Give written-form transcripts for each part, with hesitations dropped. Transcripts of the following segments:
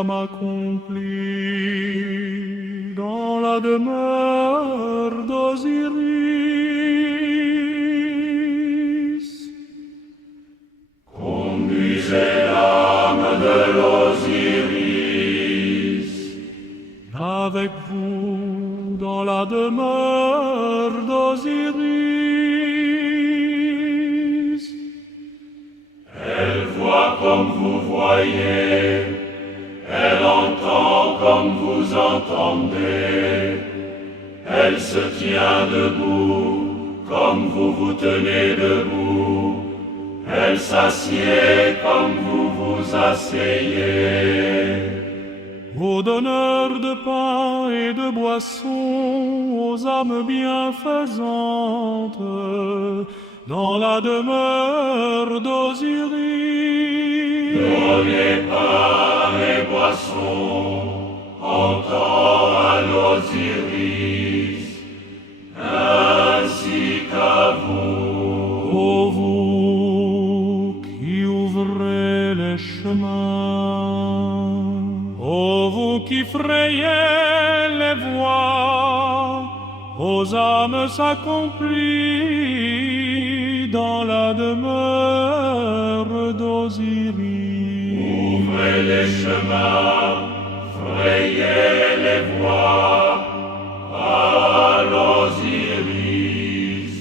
âmes accomplies dans la demeure d'Osiris. Conduisez l'âme de l'Osiris Avec vous dans la demeure d'Osiris. Elle voit comme vous voyez, elle entend comme vous entendez, elle se tient debout comme vous vous tenez debout, elle s'assied comme vous vous asseyez. Ô donneur de pain et de boisson, aux âmes bienfaisantes, dans la demeure d'Osiris. Donnez pain et boisson en temps à l'Osiris, ainsi qu'à vous. Ô vous qui ouvrez les chemins, ô vous qui frayez les voies, aux âmes accomplies dans la demeure d'Osiris. Ouvrez les chemins, frayez les voies à l'Osiris,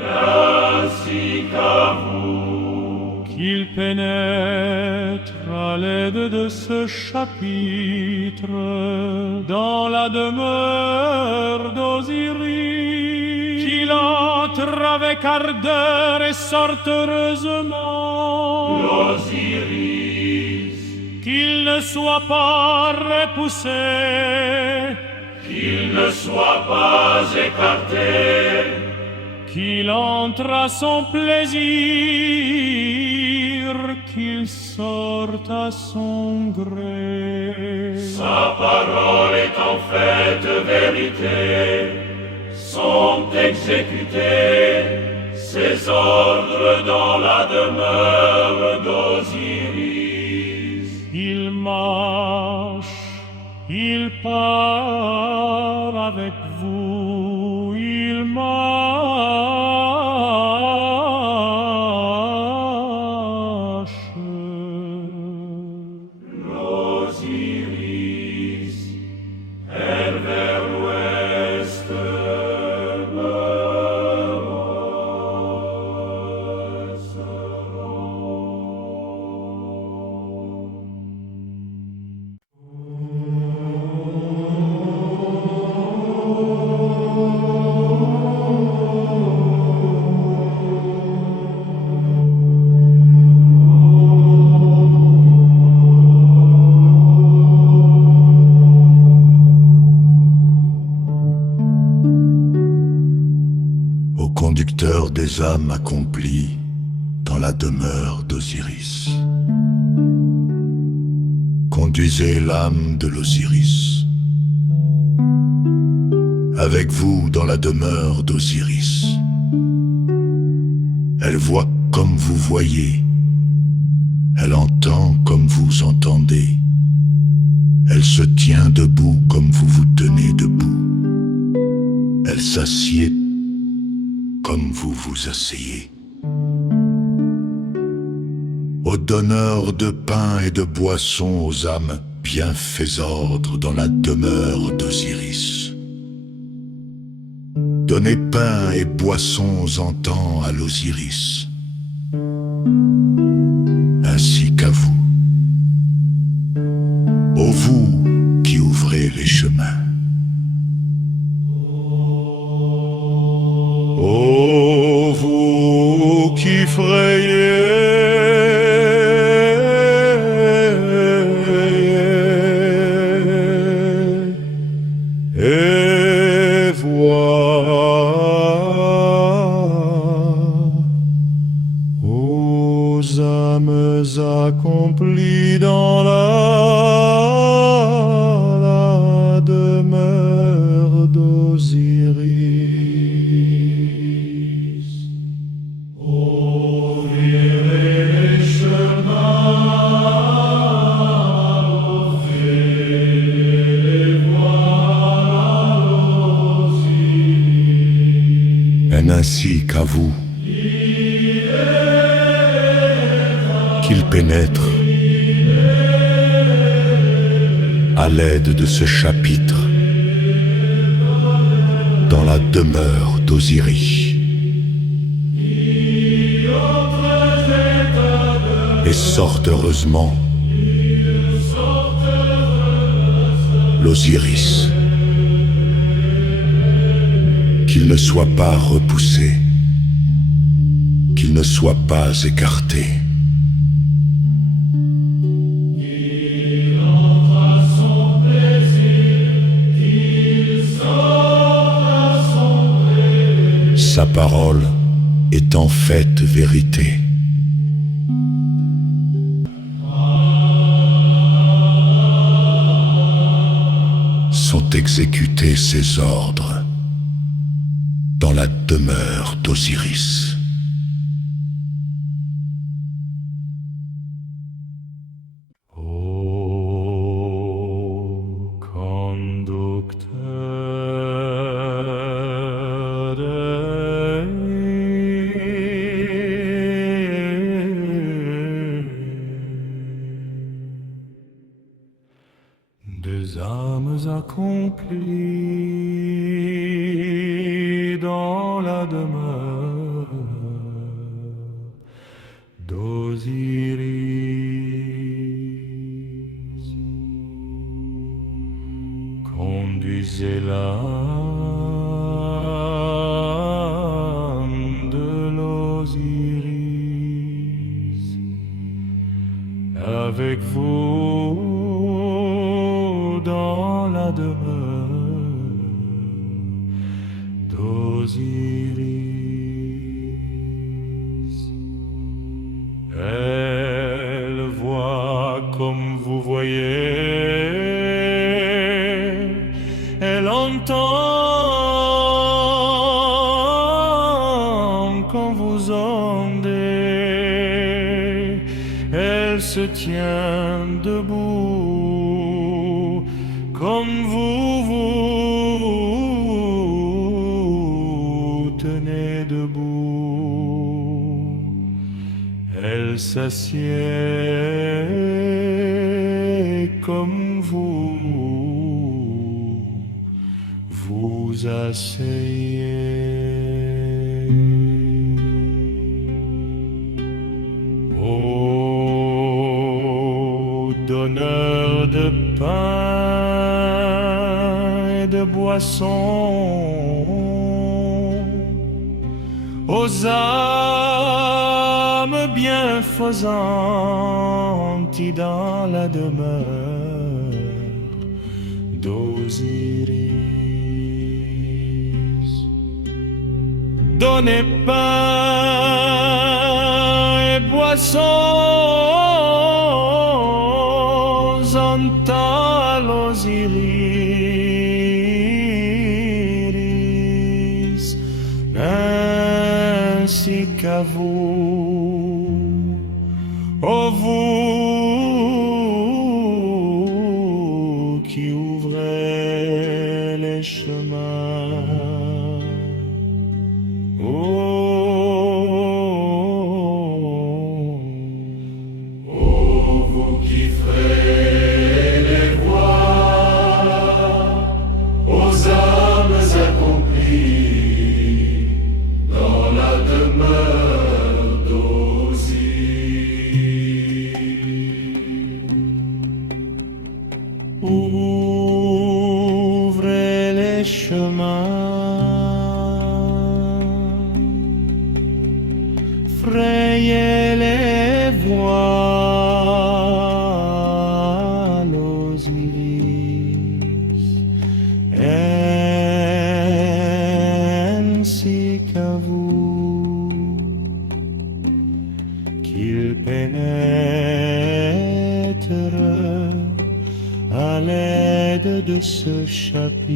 ainsi qu'à vous. Qu'il pénètre à l'aide de ce chapitre dans la demeure d'Osiris, qu'il entre avec ardeur et sorte heureusement, L'Osiris, qu'il ne soit pas repoussé, qu'il ne soit pas écarté, qu'il entre à son plaisir, qu'il sorte à son gré. sa parole est en fait vérité, sont exécutés ses ordres dans la demeure d'Osiris. Il marche, il part avec vous, il marche. L'Osiris est vers l'ouest, Au conducteur des âmes accomplies dans la demeure d'Osiris. Conduisez l'âme de l'Osiris. Avec vous dans la demeure d'Osiris. Elle voit comme vous voyez. Elle entend comme vous entendez. Elle se tient debout comme vous vous tenez debout. Elle s'assied comme vous vous asseyez. Ô donneur de pain et de boisson aux âmes bienfaisandres dans la demeure d'Osiris. Donnez pain et boissons en temps à l'Osiris, ainsi qu'à vous. Ô vous qui ouvrez les chemins. Ô vous qui frayez et voix, aux âmes accomplies dans la demeure d'Osiris. ouvrez les chemins ainsi qu'à vous qu'il pénètre à l'aide de ce chapitre dans la demeure d'Osiris. Et sorte heureusement l'Osiris, qu'il ne soit pas repoussé, qu'il ne soit pas écarté. Sa parole est en fait vérité. Sont exécutés ses ordres dans la demeure d'Osiris. Ô conducteur des âmes accomplies dans la demeure d'Osiris, conduisez l'âme de l'Osiris avec vous dans la demeure d'Osiris. Elle voit comme vous voyez, elle entend quand vous ondez, elle se tient debout comme vous tenez debout. Elle s'assied comme vous asseyez. Ô donneur de pain et de boisson, aux âmes bienfaisantes dans la demeure d'Osiris, donnez pain et boissons en à l'Osiris, ainsi qu'à vous, ô vous qui ouvrez les chemins. Vous qui ferez les voies aux âmes accomplies dans la demeure d'Osiris. Ouvrez les chemins, frayez les voies, ainsi qu'à vous, qu'il pénètre à l'aide de ce chapitre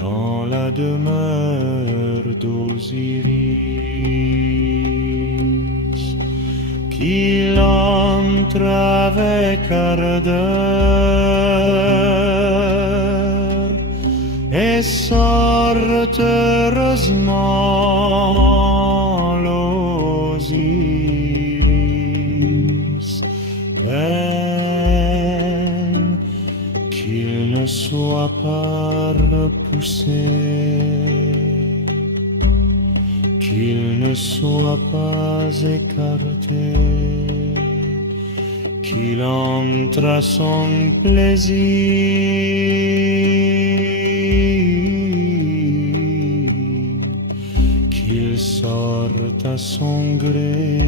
dans la demeure d'Osiris, qu'il entre avec ardeur et sortent heureusement l'Osiris, reine, qu'il ne soit pas repoussé, qu'il ne soit pas écarté, qu'il entre à son plaisir, qu'il sorte à son gré.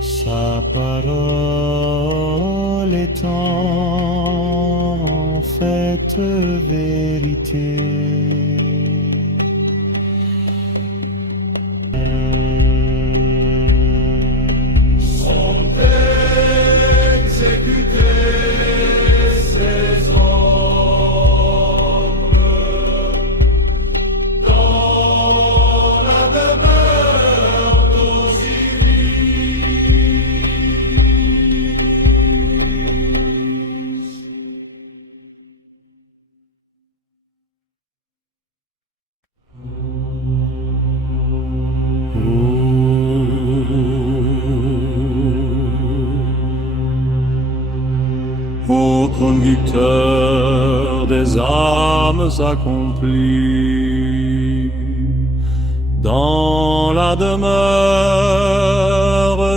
Sa parole est en fait vérité. Ô conducteur des âmes accomplies, dans la demeure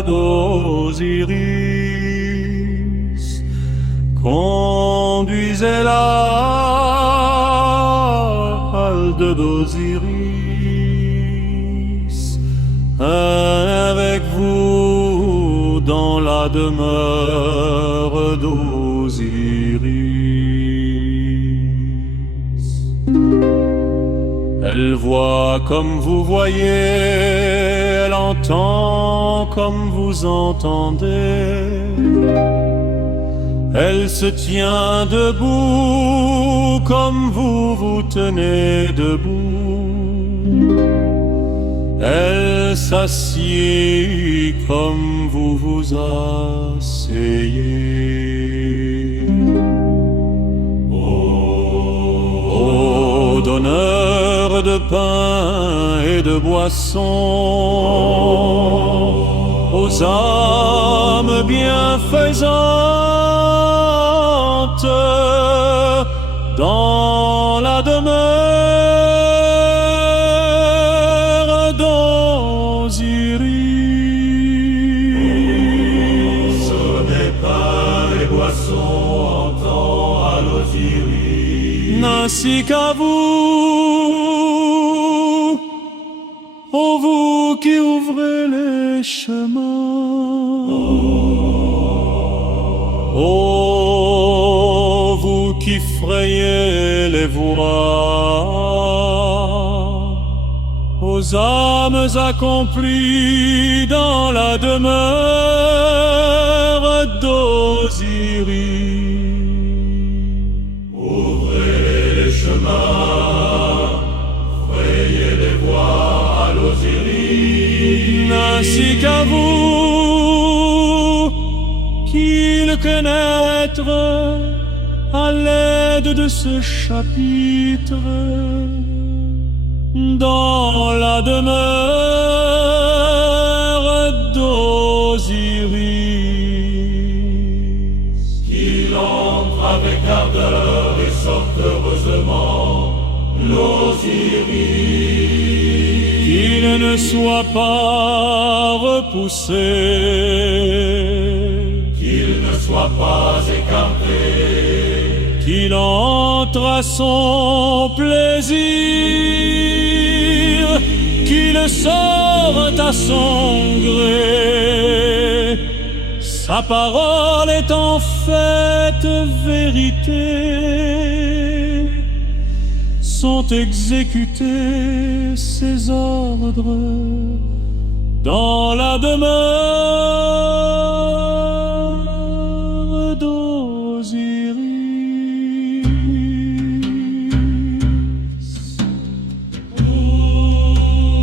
d'Osiris, conduisez-la, Alde d'Osiris, avec vous dans la demeure d'Osiris. Elle voit comme vous voyez, elle entend comme vous entendez. Elle se tient debout comme vous vous tenez debout. Elle s'assied comme vous vous asseyez. Ô donneur de pain et de boisson, aux âmes bienfaisantes, dans la demeure d'Osiris. Sonnez pain et boisson en temps à l'Osiris. Ainsi qu'à vous, ô vous qui ouvrez les chemins, ô vous qui frayez les voies, aux âmes accomplies dans la demeure d'Osiris. Ainsi qu'à vous, qui le connaître à l'aide de ce chapitre, dans la demeure d'Osiris. Qu'il entre avec ardeur et sorte heureusement l'Osiris. Qu'il ne soit pas repoussé, qu'il ne soit pas écarté, qu'il entre à son plaisir, qu'il sorte à son gré. Sa parole est en fait vérité. Sont exécutés ses ordres dans la demeure d'Osiris.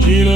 Qu'il